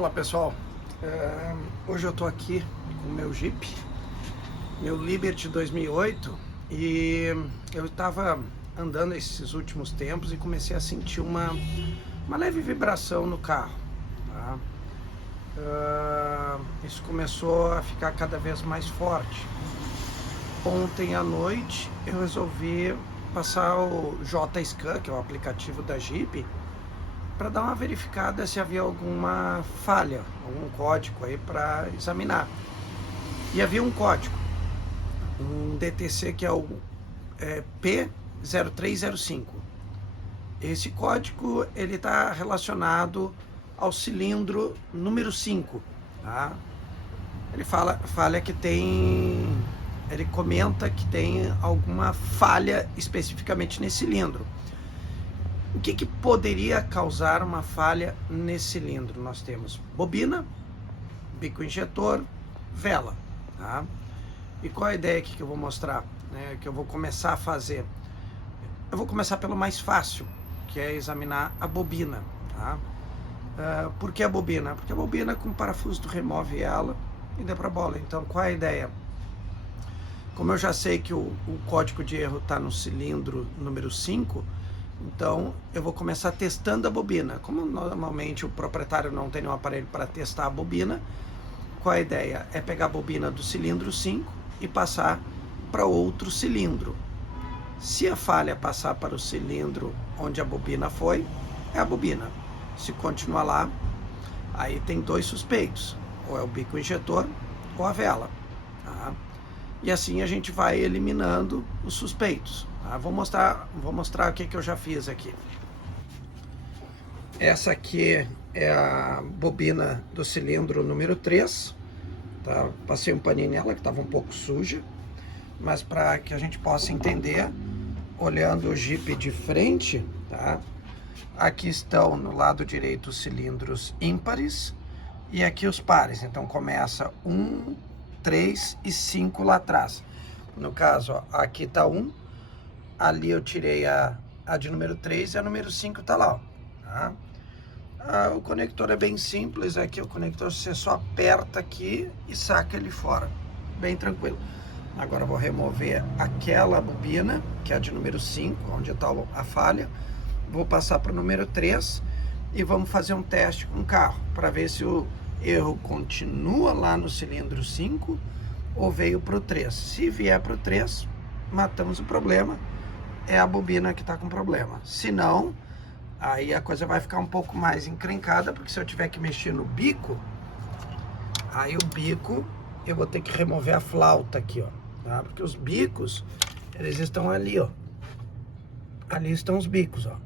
Olá pessoal, hoje eu estou aqui com o meu Jeep, meu Liberty 2008, e eu estava andando esses últimos tempos e comecei a sentir uma leve vibração no carro, tá? Isso começou a ficar cada vez mais forte. Ontem à noite eu resolvi passar o JScan, que é o aplicativo da Jeep, para dar uma verificada se havia alguma falha, algum código aí para examinar. E havia um código, um DTC que é o P0305. Esse código ele está relacionado ao cilindro número 5, tá? Ele comenta que tem alguma falha especificamente nesse cilindro. O que poderia causar uma falha nesse cilindro? Nós temos bobina, bico injetor, vela, tá? E qual a ideia aqui que eu vou mostrar, né, que eu vou começar a fazer? Eu vou começar pelo mais fácil, que é examinar a bobina, tá? Por que a bobina? Porque a bobina, com parafuso, tu remove ela e dá pra bola. Então, qual é a ideia? Como eu já sei que o código de erro está no cilindro número 5, então eu vou começar testando a bobina. Como normalmente o proprietário não tem nenhum aparelho para testar a bobina, qual a ideia? É pegar a bobina do cilindro 5 e passar para outro cilindro. Se a falha passar para o cilindro onde a bobina foi, é a bobina. Se continuar lá, aí tem dois suspeitos, ou é o bico injetor ou a vela, tá? E assim a gente vai eliminando os suspeitos, tá? Vou mostrar o que eu já fiz aqui. Essa aqui é a bobina do cilindro número 3, tá? Passei um paninho nela que estava um pouco suja, mas para que a gente possa entender, olhando o Jeep de frente, tá? Aqui estão no lado direito os cilindros ímpares e aqui os pares. Então começa 1, 3 e 5 lá atrás. No caso, ó, aqui tá 1, ali eu tirei a de número 3 e a número 5 tá lá, ó, tá? O conector é bem simples, aqui o conector você só aperta aqui e saca ele fora, bem tranquilo. Agora eu vou remover aquela bobina, que é a de número 5, onde está a falha, vou passar para o número 3 e vamos fazer um teste com o carro, para ver se o erro continua lá no cilindro 5 ou veio para o 3. Se vier para o 3, matamos o problema, é a bobina que está com problema. Se não, aí a coisa vai ficar um pouco mais encrencada, porque se eu tiver que mexer no bico, aí o bico eu vou ter que remover a flauta aqui, ó, tá? Porque os bicos, eles estão ali, ó. Ali estão os bicos, ó.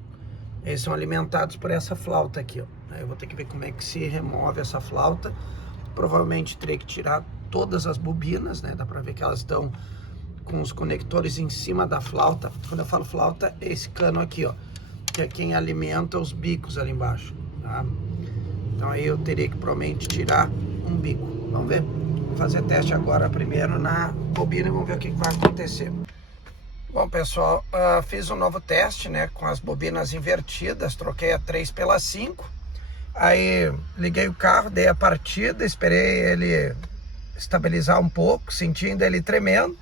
Eles são alimentados por essa flauta aqui, ó. Eu vou ter que ver como é que se remove essa flauta. Provavelmente terei que tirar todas as bobinas, né? Dá pra ver que elas estão com os conectores em cima da flauta. Quando eu falo flauta, é esse cano aqui, ó, que é quem alimenta os bicos ali embaixo, tá? Então aí eu teria que provavelmente tirar um bico. Vamos ver? Vou fazer teste agora primeiro na bobina e vamos ver o que vai acontecer. Bom, pessoal, fiz um novo teste, né, com as bobinas invertidas, troquei a 3 pela 5, aí liguei o carro, dei a partida, esperei ele estabilizar um pouco, sentindo ele tremendo,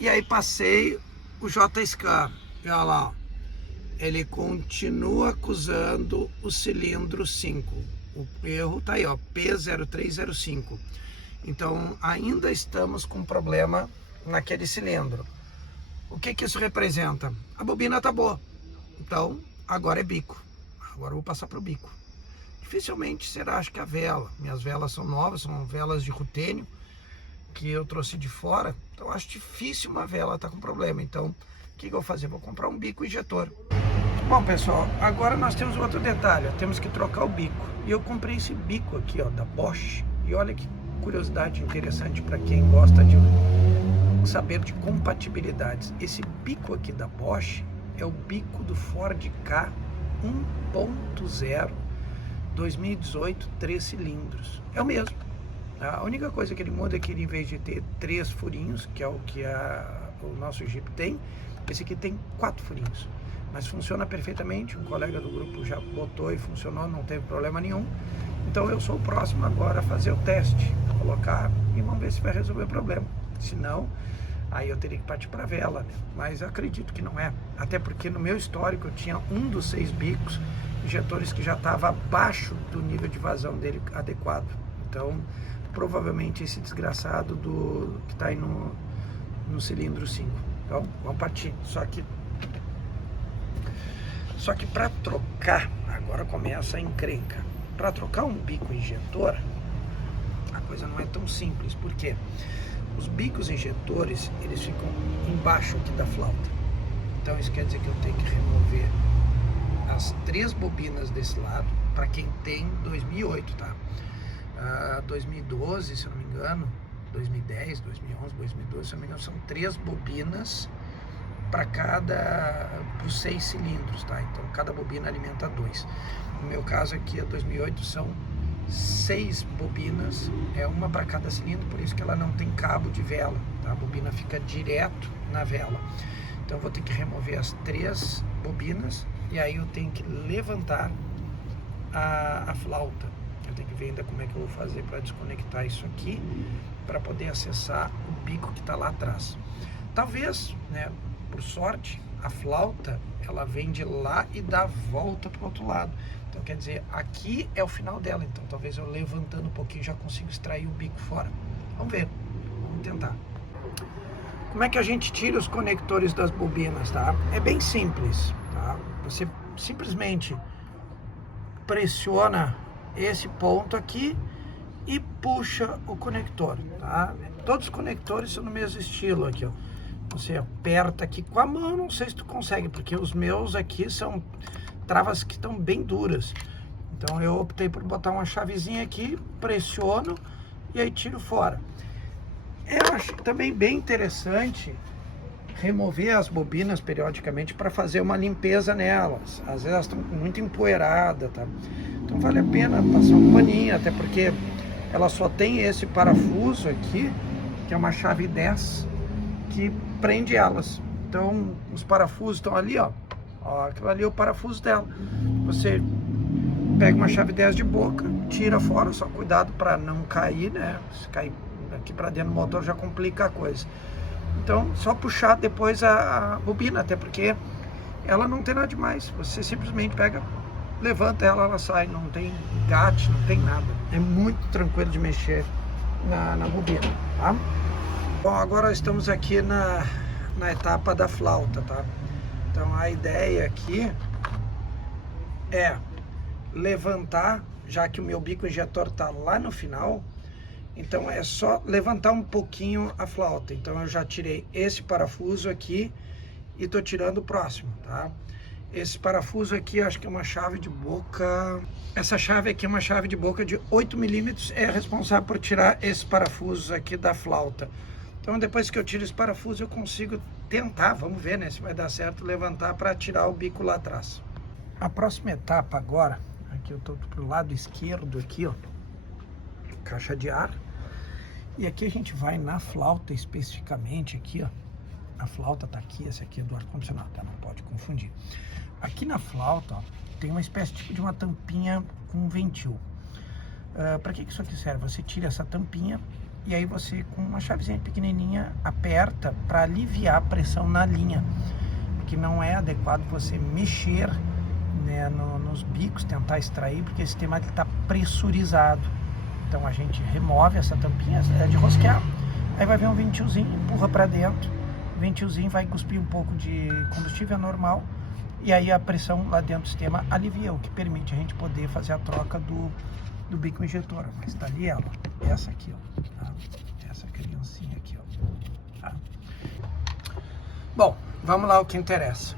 e aí passei o JScan, e olha lá, ó, ele continua acusando o cilindro 5, o erro tá aí, ó, P0305, então ainda estamos com problema naquele cilindro. O que isso representa? A bobina tá boa, então agora é bico, agora eu vou passar para o bico. Dificilmente será, acho que a vela, minhas velas são novas, são velas de rutênio, que eu trouxe de fora, então acho difícil uma vela tá com problema, então o que eu vou fazer? Vou comprar um bico injetor. Bom pessoal, agora nós temos outro detalhe, temos que trocar o bico, e eu comprei esse bico aqui, ó, da Bosch, e olha que curiosidade interessante para quem gosta de saber de compatibilidades. Esse bico aqui da Bosch é o bico do Ford Ka 1.0 2018, 3 cilindros. É o mesmo. A única coisa que ele muda é que ele, em vez de ter 3 furinhos, que é o que o nosso Jeep tem, esse aqui tem 4 furinhos. Mas funciona perfeitamente, um colega do grupo já botou e funcionou, não teve problema nenhum. Então eu sou o próximo agora a fazer o teste, colocar e vamos ver se vai resolver o problema. Se não, aí eu teria que partir para a vela, né? Mas eu acredito que não é. Até porque no meu histórico eu tinha um dos 6 bicos injetores que já estava abaixo do nível de vazão dele adequado. Então, provavelmente esse desgraçado que está aí no cilindro 5. Então, vamos partir. Só que para trocar, agora começa a encrenca. Para trocar um bico injetor, a coisa não é tão simples. Por quê? Os bicos injetores, eles ficam embaixo aqui da flauta. Então isso quer dizer que eu tenho que remover as 3 bobinas desse lado, para quem tem 2008, tá? 2012, se eu não me engano, 2010, 2011, 2012, se eu não me engano, são 3 bobinas para os 6 cilindros, tá? Então cada bobina alimenta 2. No meu caso aqui, a 2008, são 6 bobinas, uma para cada cilindro, por isso que ela não tem cabo de vela, tá? A bobina fica direto na vela. Então eu vou ter que remover as 3 bobinas e aí eu tenho que levantar a flauta. Eu tenho que ver ainda como é que eu vou fazer para desconectar isso aqui, para poder acessar o bico que está lá atrás. Talvez, né, por sorte, a flauta ela vem de lá e dá a volta para o outro lado. Então quer dizer, aqui é o final dela. Então talvez eu levantando um pouquinho já consiga extrair o bico fora. Vamos ver, vamos tentar. Como é que a gente tira os conectores das bobinas, tá? É bem simples, tá? Você simplesmente pressiona esse ponto aqui e puxa o conector, tá? Todos os conectores são no mesmo estilo aqui, ó. Você aperta aqui com a mão, não sei se tu consegue, porque os meus aqui são travas que estão bem duras. Então eu optei por botar uma chavezinha aqui, pressiono e aí tiro fora. Eu acho também bem interessante remover as bobinas periodicamente para fazer uma limpeza nelas. Às vezes elas estão muito empoeiradas, tá? Então vale a pena passar um paninho, até porque ela só tem esse parafuso aqui, que é uma chave 10, que prende elas. Então os parafusos estão ali, ó. Aquilo ali é o parafuso dela. Você pega uma chave 10 de boca, tira fora, só cuidado para não cair, né? Se cair aqui para dentro do motor já complica a coisa. Então só puxar depois a bobina, até porque ela não tem nada demais. Você simplesmente pega, levanta ela, ela sai, não tem engate, não tem nada. É muito tranquilo de mexer na bobina, tá? Bom, agora estamos aqui na etapa da flauta, tá? Então a ideia aqui é levantar, já que o meu bico injetor está lá no final, então é só levantar um pouquinho a flauta. Então eu já tirei esse parafuso aqui e estou tirando o próximo, tá? Esse parafuso aqui, acho que é uma chave de boca. Essa chave aqui é uma chave de boca de 8 milímetros, é responsável por tirar esses parafusos aqui da flauta. Então depois que eu tiro esse parafuso eu consigo tentar, vamos ver, né, se vai dar certo, levantar para tirar o bico lá atrás. A próxima etapa agora, aqui eu estou pro lado esquerdo aqui, ó, caixa de ar. E aqui a gente vai na flauta especificamente aqui, ó. A flauta tá aqui, essa aqui é do ar-condicionado, tá? Não pode confundir. Aqui na flauta, ó, tem uma espécie de uma tampinha com ventil. Para que isso aqui serve? Você tira essa tampinha e aí você, com uma chavezinha pequenininha, aperta para aliviar a pressão na linha. Porque não é adequado você mexer, né, nos bicos, tentar extrair, porque esse sistema está pressurizado. Então a gente remove essa tampinha, é de rosquear, aí vai ver um ventilzinho, empurra para dentro, o ventilzinho vai cuspir um pouco de combustível normal, e aí a pressão lá dentro do sistema alivia, o que permite a gente poder fazer a troca do bico injetor. Mas tá ali ela, essa aqui, ó, tá? Essa criancinha aqui, ó, tá? Bom, vamos lá o que interessa.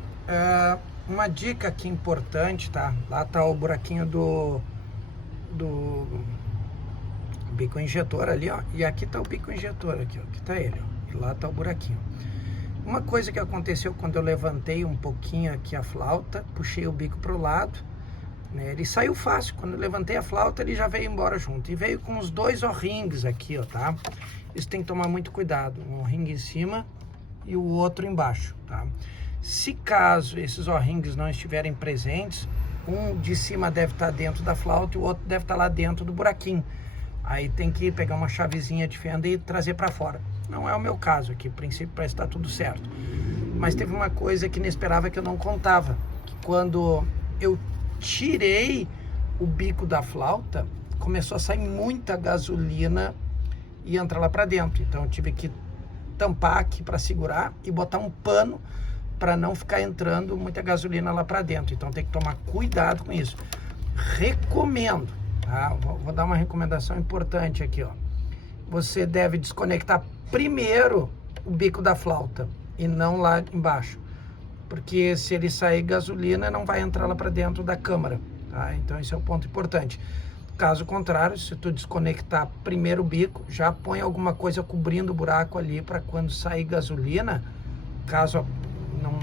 Uma dica aqui importante, tá? Lá tá o buraquinho do bico injetor ali, ó, e aqui tá o bico injetor aqui, ó, aqui tá ele, ó, e lá tá o buraquinho. Uma coisa que aconteceu quando eu levantei um pouquinho aqui a flauta, puxei o bico pro lado, né, ele saiu fácil. Quando eu levantei a flauta, ele já veio embora junto, e veio com os 2 O-rings aqui, ó, tá? Isso tem que tomar muito cuidado, um O-ring em cima e o outro embaixo, tá? Se caso esses O-rings não estiverem presentes, um de cima deve estar dentro da flauta e o outro deve estar lá dentro do buraquinho. Aí tem que pegar uma chavezinha de fenda e trazer para fora. Não é o meu caso aqui, a princípio parece estar tudo certo. Mas teve uma coisa que inesperava que eu não contava. Que quando eu tirei o bico da flauta, começou a sair muita gasolina e entrar lá para dentro. Então eu tive que tampar aqui para segurar e botar um pano para não ficar entrando muita gasolina lá para dentro. Então tem que tomar cuidado com isso. Recomendo, tá? Vou dar uma recomendação importante aqui, ó. Você deve desconectar primeiro o bico da flauta e não lá embaixo, porque se ele sair gasolina não vai entrar lá para dentro da câmara, tá? Então esse é o ponto importante. Caso contrário, se tu desconectar primeiro o bico, já põe alguma coisa cobrindo o buraco ali para quando sair gasolina, caso não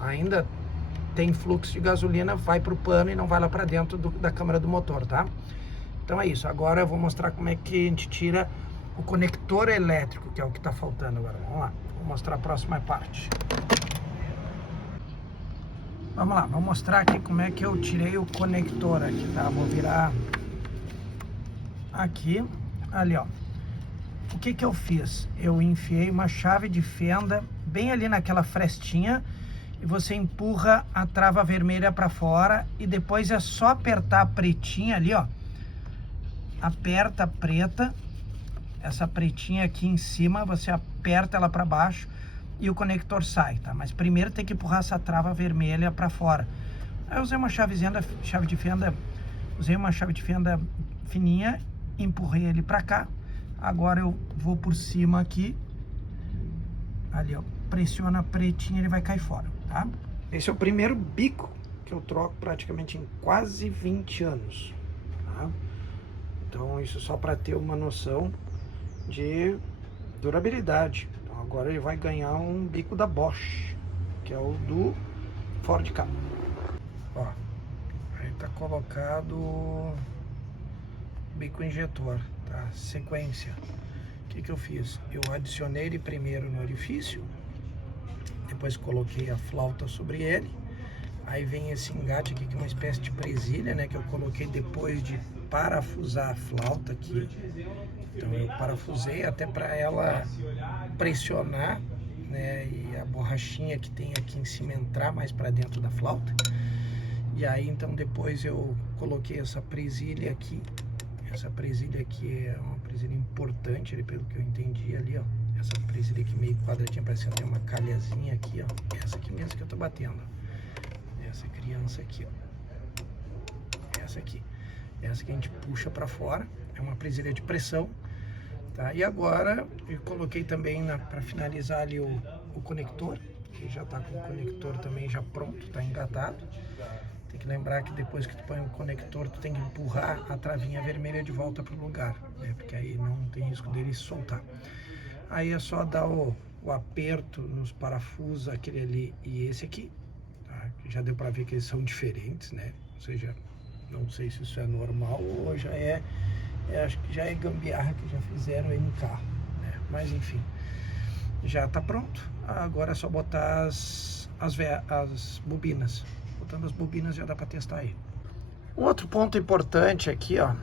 ainda tem fluxo de gasolina, vai para o pano e não vai lá para dentro da câmara do motor, tá? Então é isso. Agora eu vou mostrar como é que a gente tira o conector elétrico, que é o que está faltando agora. Vamos lá, vou mostrar a próxima parte. Vamos lá, vou mostrar aqui como é que eu tirei o conector aqui, tá? Vou virar aqui, ali, ó. O que que eu fiz? Eu enfiei uma chave de fenda bem ali naquela frestinha e você empurra a trava vermelha para fora e depois é só apertar a pretinha ali, ó. Aperta a preta, essa pretinha aqui em cima, você aperta ela para baixo e o conector sai, tá? Mas primeiro tem que empurrar essa trava vermelha para fora. Aí eu usei uma chave de fenda fininha, empurrei ele para cá. Agora eu vou por cima aqui, ali, ó, pressiona a pretinha, ele vai cair fora, tá? Esse é o primeiro bico que eu troco praticamente em quase 20 anos, tá? Então isso só para ter uma noção de durabilidade. Então agora ele vai ganhar um bico da Bosch, que é o do Ford Ka. Ó, aí tá colocado o bico injetor, tá? Sequência. O que que eu fiz? Eu adicionei ele primeiro no orifício, depois coloquei a flauta sobre ele. Aí vem esse engate aqui, que é uma espécie de presilha, né? Que eu coloquei depois de parafusar a flauta aqui. Então eu parafusei até para ela pressionar, né? E a borrachinha que tem aqui em cima entrar mais para dentro da flauta. E aí então depois eu coloquei essa presilha aqui. Essa presilha aqui é uma presilha importante, ali, pelo que eu entendi ali, ó. Essa presilha aqui meio quadradinha, parece que tem uma calhazinha aqui, ó. Essa aqui mesmo que eu tô batendo. Essa criança aqui, ó. Essa aqui. Essa que a gente puxa para fora. É uma presilha de pressão, tá? E agora eu coloquei também para finalizar ali o conector, que já tá com o conector também já pronto, tá engatado. Tem que lembrar que depois que tu põe o conector, tu tem que empurrar a travinha vermelha de volta pro lugar, né? Porque aí não tem risco dele soltar. Aí é só dar o aperto nos parafusos, aquele ali e esse aqui, tá? Já deu para ver que eles são diferentes, né? Ou seja, não sei se isso é normal ou já acho que já é gambiarra que já fizeram aí no carro, né? Mas enfim, já tá pronto. Agora é só botar as bobinas. Botando as bobinas já dá para testar aí. Um outro ponto importante aqui, ó,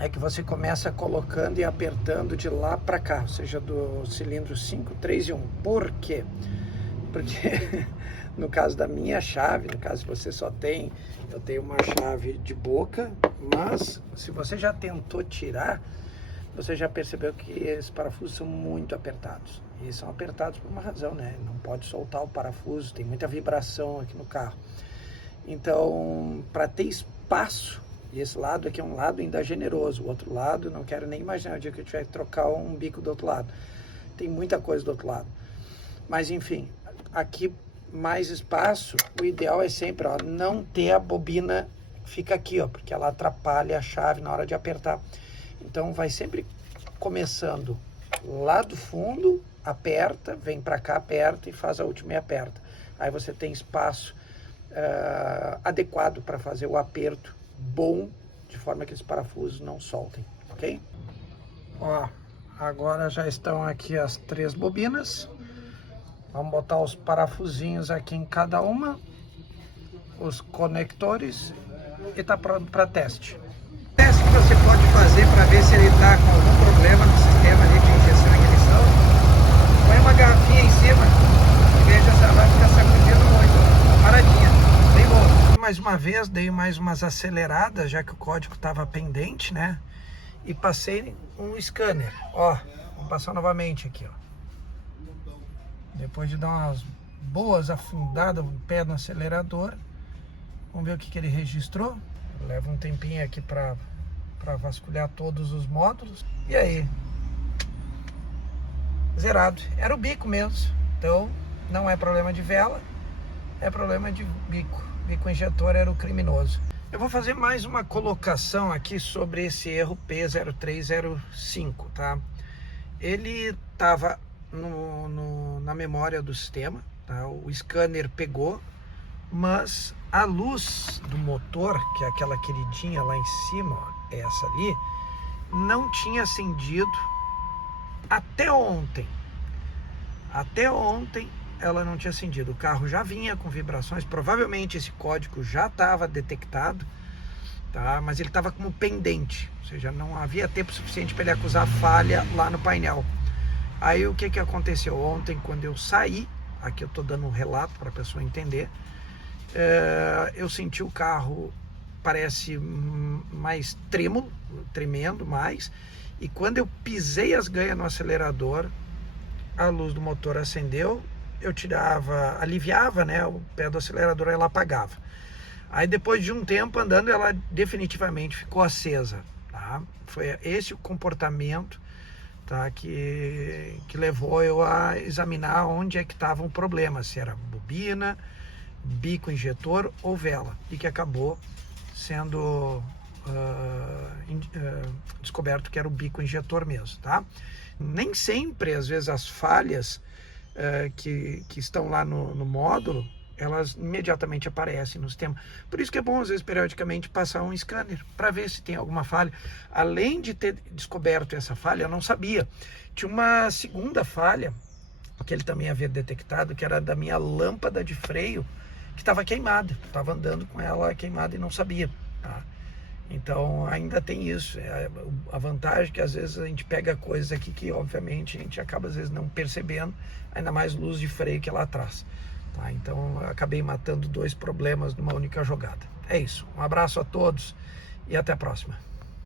é que você começa colocando e apertando de lá para cá, ou seja, do cilindro 5, 3 e 1. Por quê? Porque no caso da minha chave, no caso você só tem, eu tenho uma chave de boca, mas se você já tentou tirar, você já percebeu que esses parafusos são muito apertados. E são apertados por uma razão, né? Não pode soltar o parafuso, tem muita vibração aqui no carro. Então, para ter espaço, e esse lado aqui é um lado ainda generoso, o outro lado, não quero nem imaginar o dia que eu tiver que trocar um bico do outro lado. Tem muita coisa do outro lado. Mas enfim, aqui mais espaço, o ideal é sempre, ó, não ter a bobina fica aqui, ó, porque ela atrapalha a chave na hora de apertar. Então vai sempre começando lá do fundo, aperta, vem para cá, aperta e faz a última e aperta. Aí você tem espaço adequado para fazer o aperto bom, de forma que os parafusos não soltem, ok? Ó, agora já estão aqui as 3 bobinas. Vamos botar os parafusinhos aqui em cada uma. os conectores e está pronto para teste. O teste que você pode fazer para ver se ele está com algum problema no sistema ali de injeção e ignição, põe uma garrafinha em cima e veja se ela vai ficar sacudindo muito, paradinha, bem boa. Mais uma vez, dei mais umas aceleradas, já que o código estava pendente, né? E passei um scanner, ó, vou passar novamente aqui, ó. Depois de dar umas boas afundadas, o pé no acelerador, vamos ver o que ele registrou. Leva um tempinho aqui para vasculhar todos os módulos. E aí? Zerado. Era o bico mesmo. Então, não é problema de vela, é problema de bico. Bico injetor era o criminoso. Eu vou fazer mais uma colocação aqui sobre esse erro P0305, tá? Ele estava na memória do sistema, tá? O scanner pegou, mas a luz do motor, que é aquela queridinha lá em cima, ó, essa ali, não tinha acendido até ontem. Até ontem ela não tinha acendido. O carro já vinha com vibrações, provavelmente esse código já estava detectado, tá? Mas ele estava como pendente, ou seja, não havia tempo suficiente para ele acusar falha lá no painel. Aí o que aconteceu? Ontem, quando eu saí, aqui eu estou dando um relato para a pessoa entender, eu senti o carro, parece mais tremendo mais, e quando eu pisei as ganhas no acelerador, a luz do motor acendeu, eu aliviava, né, o pé do acelerador, ela apagava. Aí depois de um tempo andando, ela definitivamente ficou acesa, tá? Foi esse o comportamento, tá, que levou eu a examinar onde é que estava o problema, se era bobina, bico injetor ou vela, e que acabou sendo descoberto que era o bico injetor mesmo, tá? Nem sempre, às vezes, as falhas que estão lá no módulo, elas imediatamente aparecem no sistema. Por isso que é bom, às vezes, periodicamente passar um scanner para ver se tem alguma falha. Além de ter descoberto essa falha, eu não sabia. Tinha uma segunda falha, que ele também havia detectado, que era da minha lâmpada de freio, que estava queimada. Estava andando com ela queimada e não sabia, tá? Então ainda tem isso. A vantagem é que às vezes a gente pega coisas aqui que obviamente a gente acaba às vezes não percebendo, ainda mais luz de freio que é lá atrás, tá? Então eu acabei matando dois problemas numa única jogada. É isso. Um abraço a todos e até a próxima.